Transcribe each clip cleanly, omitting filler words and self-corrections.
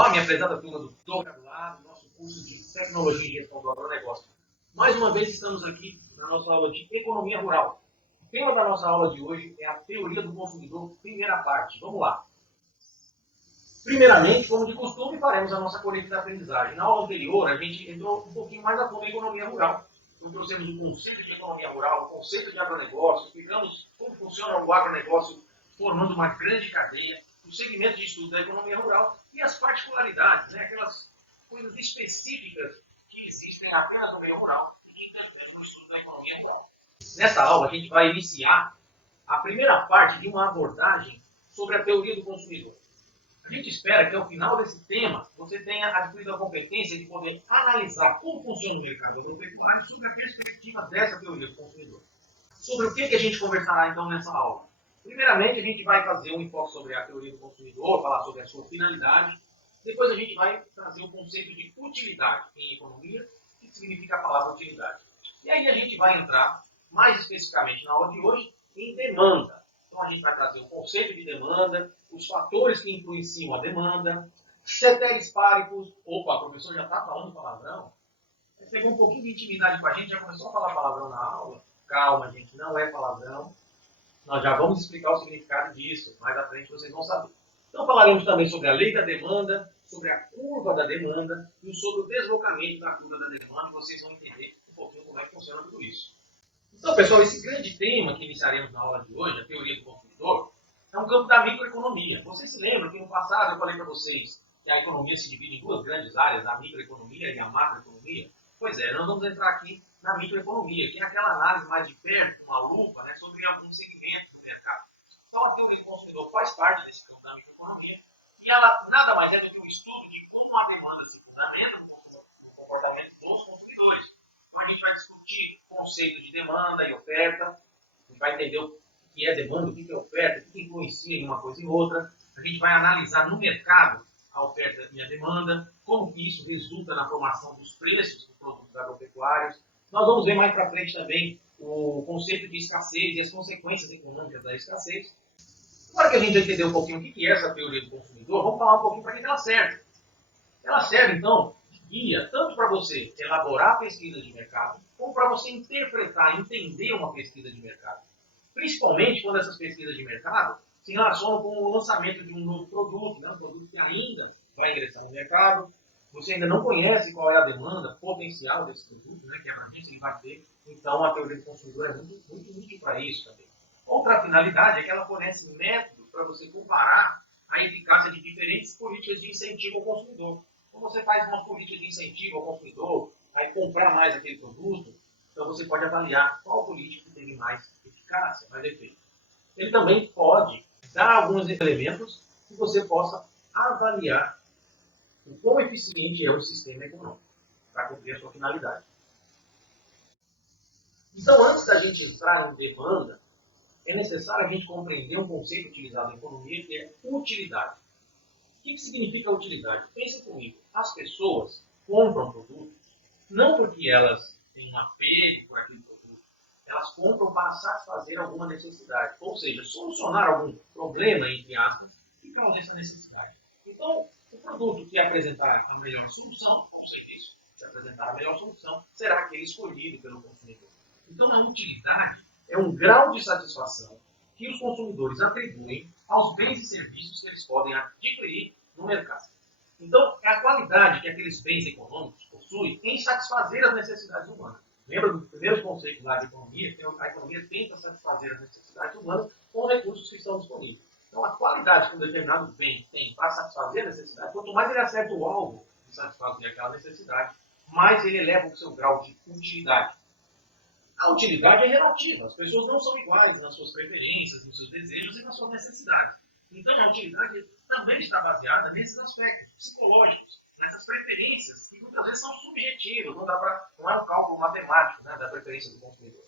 Olá, me apresenta a turma do Dourado, nosso curso de Tecnologia e Gestão do Agronegócio. Mais uma vez estamos aqui na nossa aula de Economia Rural. O tema da nossa aula de hoje é a Teoria do Consumidor, primeira parte. Vamos lá. Primeiramente, como de costume, faremos a nossa colheita de aprendizagem. Na aula anterior, a gente entrou um pouquinho mais a fundo em economia rural. Então, trouxemos o conceito de economia rural, o conceito de agronegócio, explicamos como funciona o agronegócio formando uma grande cadeia, o segmento de estudo da economia rural e as particularidades, né, aquelas coisas específicas que existem apenas no meio rural e que interferem no estudo da economia rural. Nessa aula, a gente vai iniciar a primeira parte de uma abordagem sobre a teoria do consumidor. A gente espera que ao final desse tema você tenha adquirido a competência de poder analisar como funciona o mercado agropecuário sob a perspectiva dessa teoria do consumidor. Sobre o que a gente conversará então nessa aula? Primeiramente, a gente vai fazer um enfoque sobre a teoria do consumidor, falar sobre a sua finalidade. Depois a gente vai trazer um conceito de utilidade em economia, que significa a palavra utilidade. E aí a gente vai entrar, mais especificamente na aula de hoje, em demanda. Então a gente vai trazer o conceito de demanda, os fatores que influenciam a demanda, ceteris paribus. Opa, o professor já está falando palavrão? Você pegou um pouquinho de intimidade com a gente, já começou a falar palavrão na aula? Calma, gente, não é palavrão. Nós já vamos explicar o significado disso, mais à frente vocês vão saber. Então falaremos também sobre a lei da demanda, sobre a curva da demanda e sobre o deslocamento da curva da demanda, e vocês vão entender um pouquinho como é que funciona tudo isso. Então, pessoal, esse grande tema que iniciaremos na aula de hoje, a teoria do consumidor, é um campo da microeconomia. Vocês se lembram que no passado eu falei para vocês que a economia se divide em duas grandes áreas, a microeconomia e a macroeconomia? Pois é, nós vamos entrar aqui na microeconomia, que é aquela análise mais de perto, com uma lupa, né, sobre algum segmento do mercado. Então, a teoria do consumidor faz parte desse campo da microeconomia e ela nada mais é do que um estudo de como a demanda se fundamenta no comportamento dos consumidores. Então, a gente vai discutir o conceito de demanda e oferta, a gente vai entender o que é demanda, o que é oferta, o que influencia em uma coisa e outra. A gente vai analisar no mercado a oferta e a demanda, como que isso resulta na formação dos preços dos produtos agropecuários. Nós vamos ver mais para frente também o conceito de escassez e as consequências econômicas da escassez. Agora que a gente já entendeu um pouquinho o que é essa teoria do consumidor, vamos falar um pouquinho para que ela serve. Ela serve, então, de guia tanto para você elaborar pesquisas de mercado, como para você interpretar, entender uma pesquisa de mercado. Principalmente quando essas pesquisas de mercado se relacionam com o lançamento de um novo produto, né? Um produto que ainda vai ingressar no mercado. Você ainda não conhece qual é a demanda potencial desse produto, né? Que é mais que ele vai ter. Então, a teoria do consumidor é muito útil para isso também. Outra finalidade é que ela fornece métodos para você comparar a eficácia de diferentes políticas de incentivo ao consumidor. Então, você faz uma política de incentivo ao consumidor a comprar mais aquele produto, então você pode avaliar qual política que teve mais eficácia, mais efeito. Ele também pode dar alguns elementos que você possa avaliar o quão eficiente é o sistema econômico para cumprir a sua finalidade. Então, antes da gente entrar em demanda, é necessário a gente compreender um conceito utilizado em economia que é utilidade. O que significa utilidade? Pense comigo. As pessoas compram produtos não porque elas têm um apego por aquele produto, elas compram para satisfazer alguma necessidade, ou seja, solucionar algum problema, entre aspas, que causa essa necessidade. Então, o produto que apresentar a melhor solução, ou serviço que apresentar a melhor solução, será aquele escolhido pelo consumidor. Então, a utilidade é um grau de satisfação que os consumidores atribuem aos bens e serviços que eles podem adquirir no mercado. Então, é a qualidade que aqueles bens econômicos possuem em satisfazer as necessidades humanas. Lembra do primeiro conceito lá de economia, que a economia tenta satisfazer as necessidades humanas com os recursos que estão disponíveis. Então, a qualidade que um determinado bem tem para satisfazer a necessidade, quanto mais ele acerta o alvo de satisfazer aquela necessidade, mais ele eleva o seu grau de utilidade. A utilidade é relativa. As pessoas não são iguais nas suas preferências, nos seus desejos e nas suas necessidades. Então, a utilidade também está baseada nesses aspectos psicológicos, nessas preferências que muitas vezes são subjetivas, não é um cálculo matemático, né, da preferência do consumidor.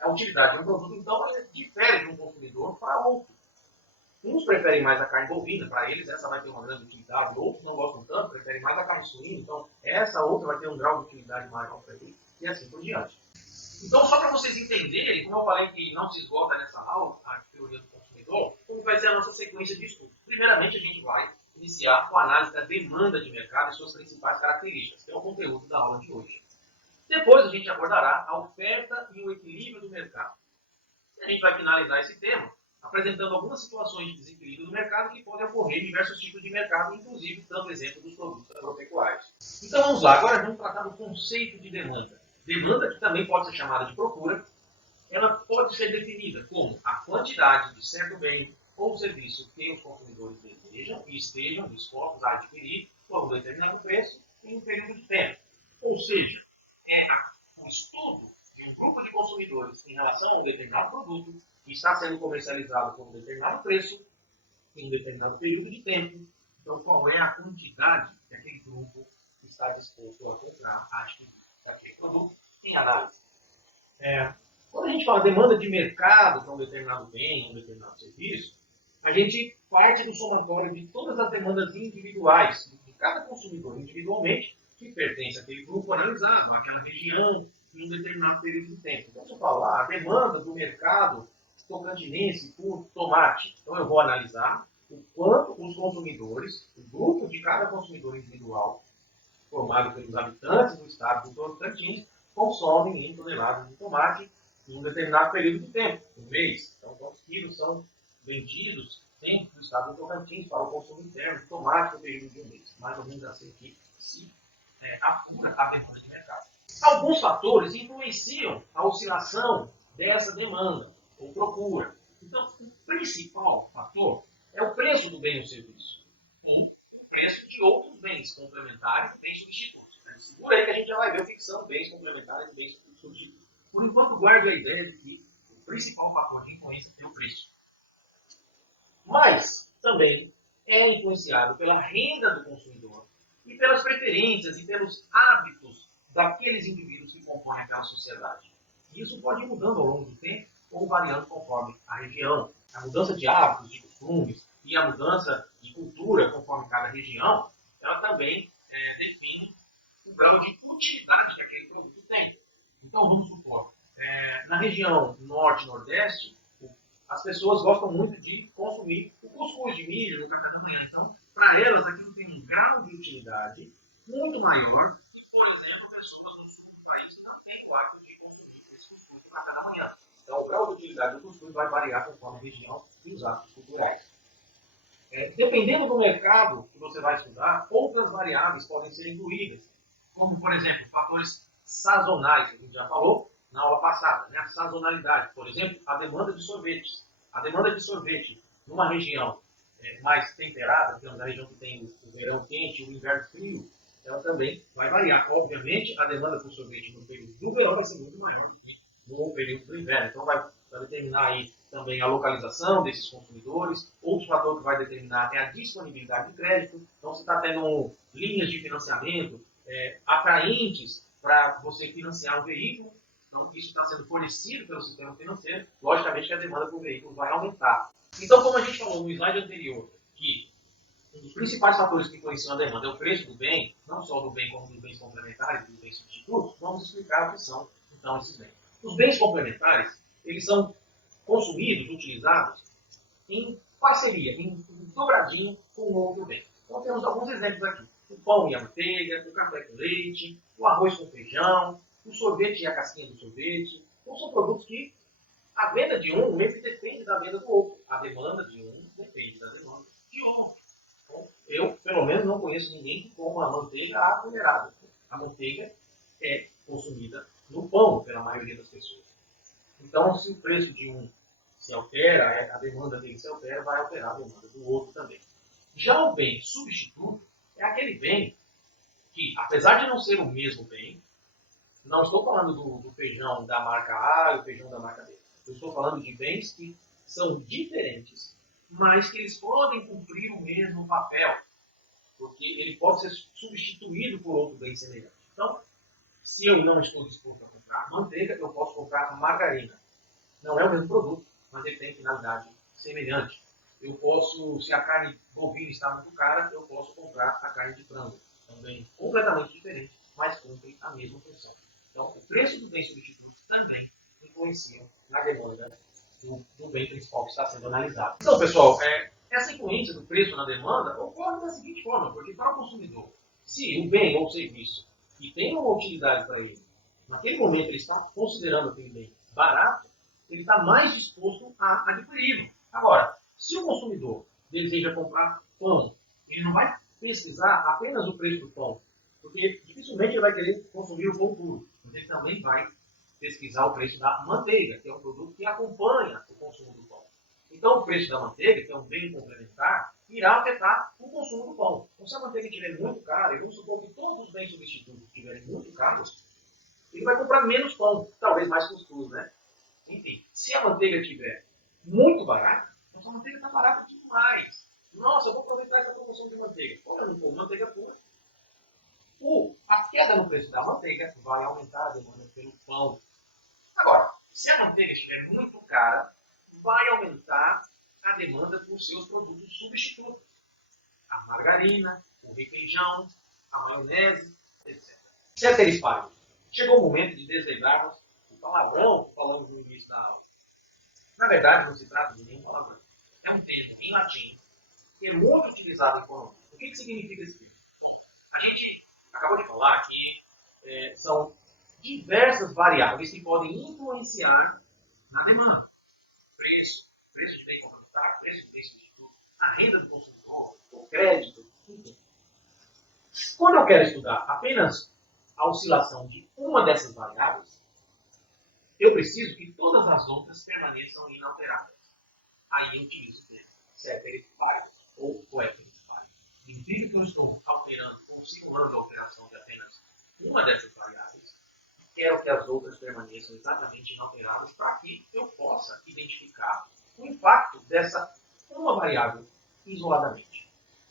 A utilidade de um produto, então, difere de um consumidor para outro. Uns preferem mais a carne bovina, para eles essa vai ter uma grande utilidade, outros não gostam tanto, preferem mais a carne suína, então essa outra vai ter um grau de utilidade maior para ele, e assim por diante. Então, só para vocês entenderem, como eu falei que não se esgota nessa aula, a teoria do consumidor, como vai ser a nossa sequência de estudos. Primeiramente, a gente vai iniciar com a análise da demanda de mercado e suas principais características, que é o conteúdo da aula de hoje. Depois a gente abordará a oferta e o equilíbrio do mercado. E a gente vai finalizar esse tema apresentando algumas situações de desequilíbrio do mercado que podem ocorrer em diversos tipos de mercado, inclusive dando exemplo dos produtos agropecuários. Então vamos lá, agora vamos tratar do conceito de demanda. Demanda, que também pode ser chamada de procura, ela pode ser definida como a quantidade de certo bem ou serviço que os consumidores desejam e estejam dispostos a adquirir por um determinado preço em um período de tempo. Ou seja, é um estudo de um grupo de consumidores em relação a um determinado produto que está sendo comercializado por um determinado preço em um determinado período de tempo. Então, qual é a quantidade que aquele grupo está disposto a comprar, a adquirir aquele produto em análise? Quando a gente fala demanda de mercado para um determinado bem, um determinado serviço, a gente parte do somatório de todas as demandas individuais de cada consumidor individualmente que pertence àquele grupo analisado, àquela região, em um determinado período de tempo. Então, se eu falar a demanda do mercado tocantinense por tomate, então eu vou analisar o quanto os consumidores, o grupo de cada consumidor individual, formado pelos habitantes do estado do Tocantins, consomem em toneladas de tomate em um determinado período de tempo, um mês. Então, quantos quilos são vendidos dentro do estado do Tocantins para o consumo interno de tomate no período de um mês. Mais ou menos assim que se apura a demanda de mercado. Alguns fatores influenciam a oscilação dessa demanda ou procura. Então, o principal fator é o preço do bem ou serviço e o preço de outros bens complementares e bens substitutos. Segura aí que a gente já vai ver o que são bens complementares e bens substitutos. Por enquanto, guarde a ideia de que o principal fator de influência é o preço. Mas também é influenciado pela renda do consumidor e pelas preferências e pelos hábitos daqueles indivíduos que compõem aquela sociedade. E isso pode ir mudando ao longo do tempo ou variando conforme a região. A mudança de hábitos, de costumes e a mudança de cultura conforme cada região, ela também define o grau de utilidade que aquele produto tem. Então, vamos supor, na região norte e nordeste, as pessoas gostam muito de consumir o cuscuz de milho no café da manhã. Então, para elas, aquilo tem um grau de utilidade muito maior que, por exemplo, pessoas no sul do país que não têm o hábito de consumir esse cuscuz no café da manhã. Então, o grau de utilidade do cuscuz vai variar conforme a região e os hábitos culturais. Dependendo do mercado que você vai estudar, outras variáveis podem ser incluídas, como, por exemplo, fatores sazonais, que a gente já falou na aula passada, né? A sazonalidade, por exemplo, a demanda de sorvetes. A demanda de sorvete numa região mais temperada, digamos, a região que tem o verão quente e o inverno frio, ela também vai variar. Obviamente, a demanda por sorvete no período do verão vai ser muito maior do que no período do inverno. Então, vai determinar aí também a localização desses consumidores. Outro fator que vai determinar é a disponibilidade de crédito. Então, você está tendo linhas de financiamento atraentes para você financiar um veículo. Então, isso está sendo fornecido pelo sistema financeiro. Logicamente que a demanda por veículos vai aumentar. Então, como a gente falou no slide anterior, que um dos principais fatores que influenciam a demanda é o preço do bem, não só do bem como dos bens complementares e dos bens substitutos, vamos explicar o que são, então, esses bens. Os bens complementares, eles são consumidos, utilizados em parceria, em dobradinho com o outro bem. Então, temos alguns exemplos aqui. O pão e a manteiga, o café com leite, o arroz com feijão, o sorvete e a casquinha do sorvete. Então, são produtos que a venda de um depende da venda do outro. A demanda de um depende da demanda de outro. Então, eu, pelo menos, não conheço ninguém que coma a manteiga acolherada. A manteiga é consumida no pão pela maioria das pessoas. Então, se o preço de um se altera, a demanda dele se altera, vai alterar a demanda do outro também. Já o bem substituto é aquele bem que, apesar de não ser o mesmo bem, não estou falando do feijão da marca A e o feijão da marca B. Eu estou falando de bens que são diferentes, mas que eles podem cumprir o mesmo papel, porque ele pode ser substituído por outro bem semelhante. Então, se eu não estou disposto a comprar manteiga, eu posso comprar margarina. Não é o mesmo produto, mas ele tem finalidade semelhante. Eu posso, se a carne bovina está muito cara, eu posso comprar a carne de frango. Também completamente diferente, mas cumpre a mesma função. Então, o preço dos bens substitutos também influencia na demanda do bem principal que está sendo analisado. Então, pessoal, Essa influência do preço na demanda ocorre da seguinte forma, porque para o consumidor, se o bem ou o serviço que tem uma utilidade para ele, naquele momento ele está considerando aquele bem barato, ele está mais disposto a adquiri-lo. Agora, se o consumidor deseja comprar pão, ele não vai pesquisar apenas o preço do pão, porque dificilmente ele vai querer consumir o pão puro, mas ele também vai pesquisar o preço da manteiga, que é um produto que acompanha o consumo do pão. Então, o preço da manteiga, que é um bem complementar, irá afetar o consumo do pão. Então, se a manteiga estiver muito cara, eu supor que todos os bens substitutos estiverem muito caros, ele vai comprar menos pão, talvez mais custoso, né? Enfim, se a manteiga estiver muito barata, nossa, a manteiga está barata demais. Nossa, eu vou aproveitar essa promoção de manteiga. Como eu não como manteiga pura, a queda no preço da manteiga vai aumentar a demanda pelo pão. Agora, se a manteiga estiver muito cara, vai aumentar a demanda por seus produtos substitutos. A margarina, o requeijão, a maionese, etc. Ceteris paribus. Chegou o momento de desvendarmos o palavrão que falamos no início da aula. Na verdade, não se trata de nenhum palavrão. É um termo em latim que é muito utilizado em economia. O que significa esse termo? A gente acabou de falar que são diversas variáveis que podem influenciar na demanda. Preço de bem complementar, preço de bem substituto, a renda do consumidor, o crédito, enfim. Quando eu quero estudar apenas a oscilação de uma dessas variáveis, eu preciso que todas as outras permaneçam inalteradas. Aí eu utilizo o termo ceteris paribus ou coeteris paribus. Significa que eu estou alterando ou simulando a alteração de apenas uma dessas variáveis, quero que as outras permaneçam exatamente inalteradas para que eu possa identificar o impacto dessa uma variável isoladamente.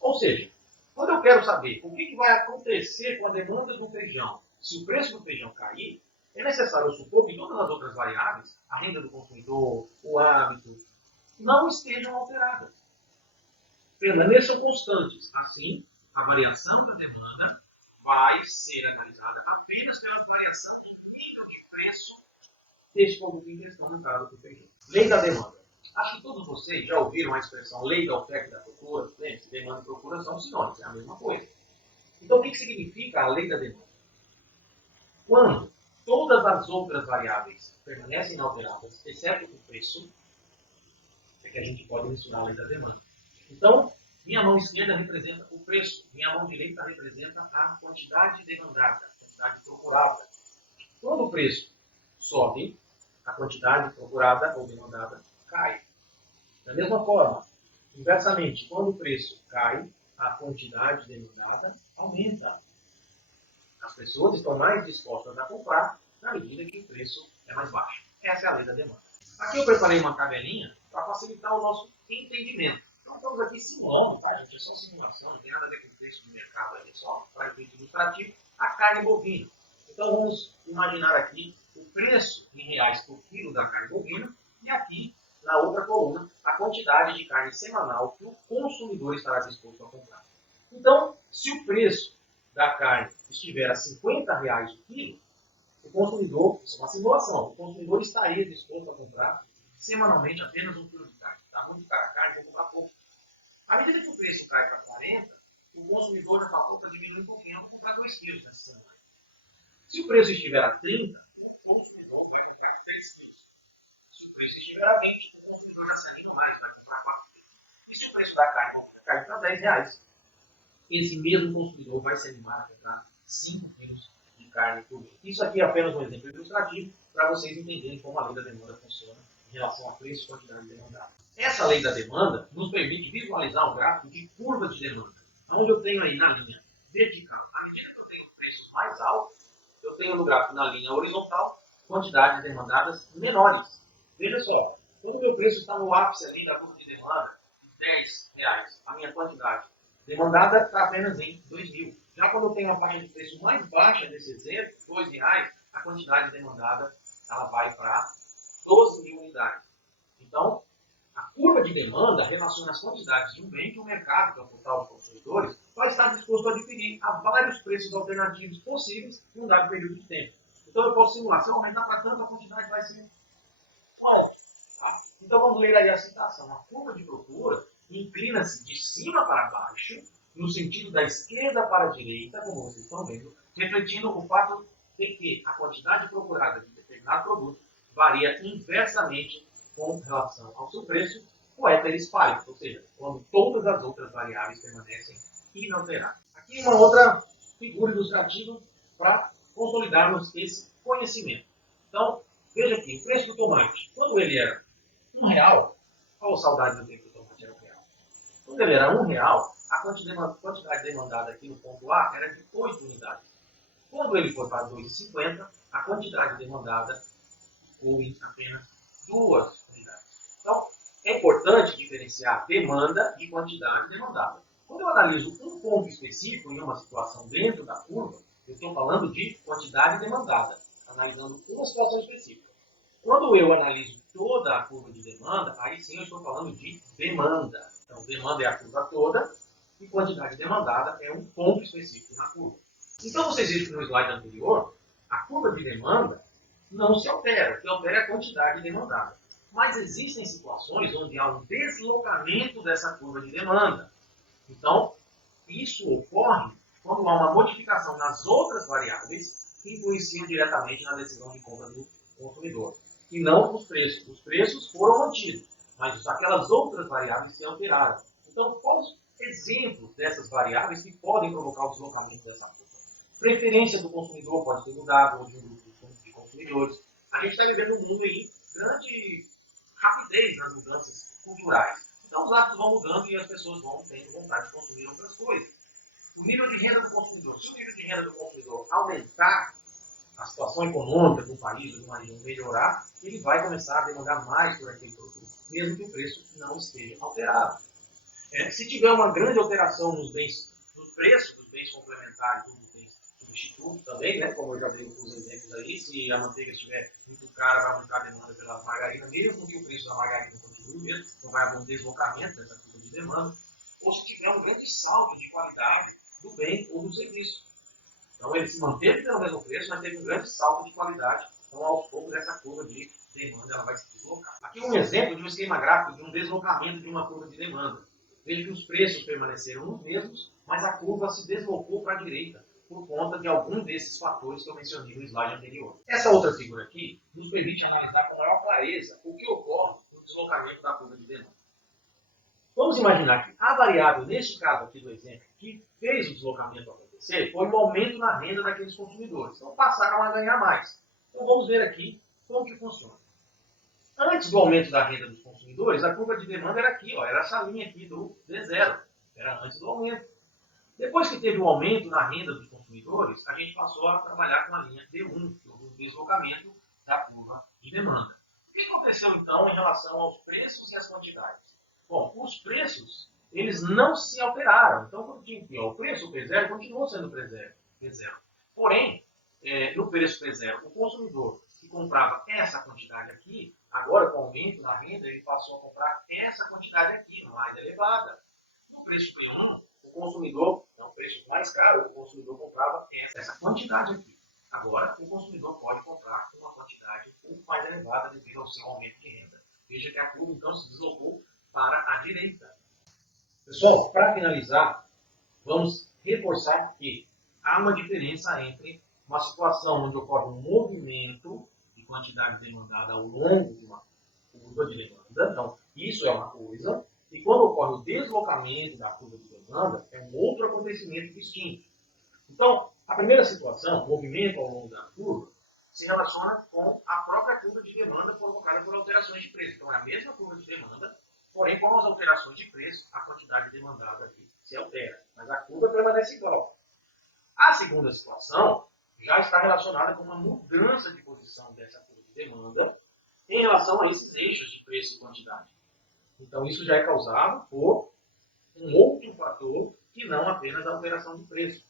Ou seja, quando eu quero saber o que vai acontecer com a demanda do feijão, se o preço do feijão cair, é necessário eu supor que todas as outras variáveis, a renda do consumidor, o hábito, não estejam alteradas. Permaneçam constantes. Assim, a variação da demanda vai ser analisada apenas pela variação do nível de preço desse produto em questão, no caso do feijão. Lei da demanda. Acho que todos vocês já ouviram a expressão lei da oferta e da procura. Lembre-se, demanda e procura são sinônimos, é a mesma coisa. Então, o que significa a lei da demanda? Quando todas as outras variáveis permanecem inalteradas, exceto o preço, é que a gente pode mencionar a lei da demanda. Então, minha mão esquerda representa o preço, minha mão direita representa a quantidade demandada, a quantidade procurada. Quando o preço sobe, a quantidade procurada ou demandada cai. Da mesma forma, inversamente, quando o preço cai, a quantidade demandada aumenta. As pessoas estão mais dispostas a comprar na medida que o preço é mais baixo. Essa é a lei da demanda. Aqui eu preparei uma tabelinha para facilitar o nosso entendimento. Então estamos aqui simulando, tá, gente? É só simulação, não tem nada a ver com o preço do mercado, é só para efeito ilustrativo, a carne bovina. Então vamos imaginar aqui o preço em reais por quilo da carne bovina e aqui, na outra coluna, a quantidade de carne semanal que o consumidor estará disposto a comprar. Então, se o preço da carne estiver a R$50 o quilo, o consumidor, isso é uma simulação, o consumidor estaria disposto a comprar semanalmente apenas 1 quilo de carne. Está muito cara a carne, vou comprar pouco. À medida que o preço cai para 40, o consumidor já faculta diminuir um pouquinho, vou comprar 2 quilos nessa semana. Se o preço estiver a 30, o consumidor vai comprar 3 quilos. Se o preço estiver a 20, o consumidor já se anima mais, vai comprar 4 quilos. E se o preço da carne cair para R$10, esse mesmo consumidor vai se animar a comprar 5 quilos de carne por mês. Isso aqui é apenas um exemplo ilustrativo para vocês entenderem como a lei da demanda funciona em relação a preço e quantidade demandada. Essa lei da demanda nos permite visualizar um gráfico de curva de demanda, onde eu tenho aí na linha vertical. À medida que eu tenho preços mais altos, eu tenho no gráfico na linha horizontal quantidades demandadas menores. Veja só, quando o meu preço está no ápice ali da curva de demanda, de R$10, a minha quantidade demandada está apenas em 2.000. Já quando eu tenho uma faixa de preço mais baixa desse exemplo, R$2, a quantidade demandada ela vai para 12.000 unidades. Então, a curva de demanda relaciona as quantidades de um bem que o mercado, que é o portal dos consumidores, vai estar disposto a adquirir a vários preços alternativos possíveis em um dado período de tempo. Então, eu posso simular, se eu aumentar para tanto, a quantidade vai ser... Então, vamos ler aí a citação. A curva de procura inclina-se de cima para baixo, no sentido da esquerda para a direita, como vocês estão vendo, refletindo o fato de que a quantidade procurada de determinado produto varia inversamente com relação ao seu preço, o heterospálico, ou seja, quando todas as outras variáveis permanecem inalteradas. Aqui uma outra figura ilustrativa para consolidarmos esse conhecimento. Então, veja aqui, o preço do tomate, quando ele era R$1, qual a saudade do tempo do tomate era R$1? Quando ele era R$1, a quantidade demandada aqui no ponto A era de 8 unidades. Quando ele foi para R$2,50, a quantidade demandada ficou em apenas 2 unidades. Então, é importante diferenciar demanda e quantidade demandada. Quando eu analiso um ponto específico em uma situação dentro da curva, eu estou falando de quantidade demandada, analisando uma situação específica. Quando eu analiso toda a curva de demanda, aí sim eu estou falando de demanda. Então, demanda é a curva toda e quantidade demandada é um ponto específico na curva. Então, vocês viram que no slide anterior, a curva de demanda não se altera. O que altera é a quantidade demandada. Mas existem situações onde há um deslocamento dessa curva de demanda. Então, isso ocorre quando há uma modificação nas outras variáveis que influenciam diretamente na decisão de compra do consumidor. E não os preços. Os preços foram mantidos, mas aquelas outras variáveis se alteraram. Então, quais exemplos dessas variáveis que podem provocar o deslocamento dessa curva? Preferência do consumidor pode ter mudado, ou de um grupo de consumidores. A gente está vivendo um mundo aí grande rapidez nas mudanças culturais. Então, os hábitos vão mudando e as pessoas vão tendo vontade de consumir outras coisas. O nível de renda do consumidor. Se o nível de renda do consumidor aumentar, a situação econômica do país ou de uma região melhorar, ele vai começar a demandar mais por aquele produto, mesmo que o preço não esteja alterado. Se tiver uma grande alteração nos preços dos bens complementares, dos bens substitutos também, né, como eu já dei os exemplos aí, se a manteiga estiver muito cara, vai aumentar a demanda pela margarina, mesmo que o preço da margarina continue o mesmo, não vai haver um deslocamento dessa curva de demanda, ou se tiver um grande salto de qualidade do bem ou do serviço. Então ele se manteve pelo mesmo preço, mas teve um grande salto de qualidade, então aos poucos essa curva de demanda ela vai se deslocar. Aqui um exemplo de um esquema gráfico de um deslocamento de uma curva de demanda. Veja que os preços permaneceram os mesmos, mas a curva se deslocou para a direita, por conta de algum desses fatores que eu mencionei no slide anterior. Essa outra figura aqui nos permite analisar com maior clareza o que ocorre no deslocamento da curva de demanda. Vamos imaginar que a variável, neste caso aqui do exemplo, que fez o deslocamento acontecer, foi o aumento na renda daqueles consumidores. Então passaram a ganhar mais. Então vamos ver aqui como que funciona. Antes do aumento da renda dos consumidores, a curva de demanda era aqui, ó, era essa linha aqui do D0. Era antes do aumento. Depois que teve o aumento na renda dos consumidores, a gente passou a trabalhar com a linha D1, que houve o deslocamento da curva de demanda. O que aconteceu então em relação aos preços e às quantidades? Bom, os preços, eles não se alteraram. Então, quando tinha aqui, ó, o preço P0 continuou sendo P0. Porém, no preço P0, o consumidor que comprava essa quantidade aqui, agora com o aumento na renda, ele passou a comprar essa quantidade aqui, mais elevada. No preço P1, o consumidor, é um preço mais caro, o consumidor comprava essa quantidade aqui. Agora, o consumidor pode comprar uma quantidade um pouco mais elevada devido ao seu aumento de renda. Veja que a curva, então, se deslocou para a direita. Pessoal, para finalizar, vamos reforçar que há uma diferença entre uma situação onde ocorre um movimento de quantidade demandada ao longo de uma curva de demanda. Então, isso é uma coisa. E quando ocorre o deslocamento da curva de demanda, é um outro acontecimento distinto. Então, a primeira situação, o movimento ao longo da curva, se relaciona com a própria curva de demanda provocada por alterações de preço. Então, é a mesma curva de demanda, porém, com as alterações de preço, a quantidade demandada aqui se altera. Mas a curva permanece igual. A segunda situação já está relacionada com uma mudança de posição dessa curva de demanda em relação a esses eixos de preço e quantidade. Então, isso já é causado por um outro fator que não apenas a alteração de preço.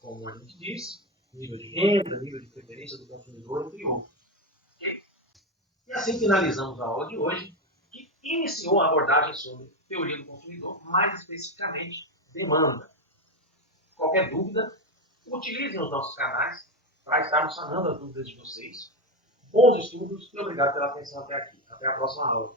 Como a gente disse, nível de renda, nível de preferência do consumidor, entre outros. Okay? E assim finalizamos a aula de hoje, que iniciou a abordagem sobre teoria do consumidor, mais especificamente demanda. Qualquer dúvida, utilizem os nossos canais para estarmos sanando as dúvidas de vocês. Bons estudos e obrigado pela atenção até aqui. Até a próxima aula.